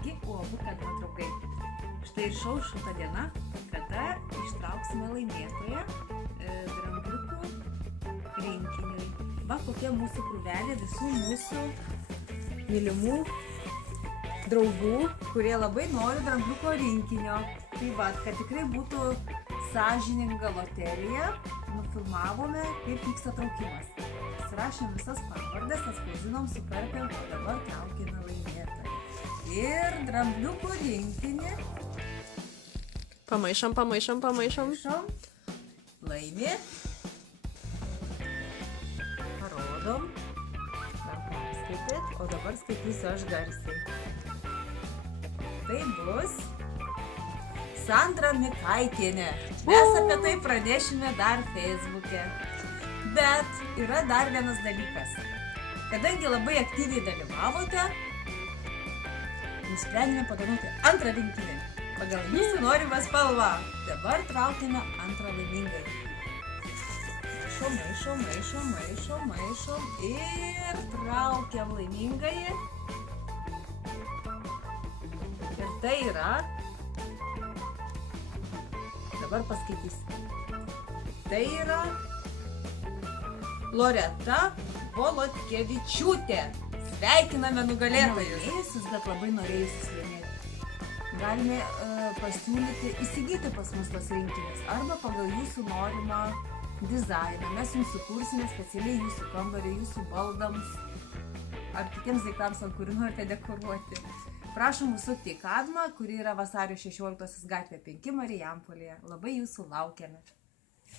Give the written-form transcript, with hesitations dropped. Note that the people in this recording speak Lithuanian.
Taigi, uabų kalno draugai. Štai ir šaušo ta diena, kada ištrauksime laimėtoją drambliukų rinkiniui. Va, kokia mūsų krūvelė visų mūsų mylimų draugų, kurie labai nori drambliuko rinkinio. Tai va, kad tikrai būtų sąžininga loterija, nufilmavome, kaip vyksta traukimas. Pasirašėm visas pavardes, atspausdinom, sukarpėm, o dabar traukėme laimėtoją. Ir drambliukų rinkinį Pamaišom. Laimė. Parodom. Skaityt, o dabar skaitysiu aš garsiai. Tai bus Sandra Mikaitienė. Mes apie tai pranešime dar Facebook'e. Bet yra dar vienas dalykas. Kadangi labai aktyviai dalyvavote, nusprendėme padovanoti antrą rinkinį pagal jūsų norimą spalvą. Dabar traukiame antrą laimingai. Maišom ir traukiam laimingąjį. Ir tai yra, dabar paskaitysiu, tai yra Loreta Volodkevičiūtė. Sveikiname nugalėtojus. Nenorėjusius, bet labai norėjusius laimėti. Galime pasiūlyti įsigyti pas mus tos rinkinius arba pagal jūsų norimą dizainą. Mes jums sukursime specialiai jūsų kambarį, jūsų baldams ar kitiems daiktams, ant kurių norite dekoruoti. Prašom užsukti į Kadmą, kuri yra Vasario 16 gatvė 5 Marijampolėje. Labai jūsų laukiame.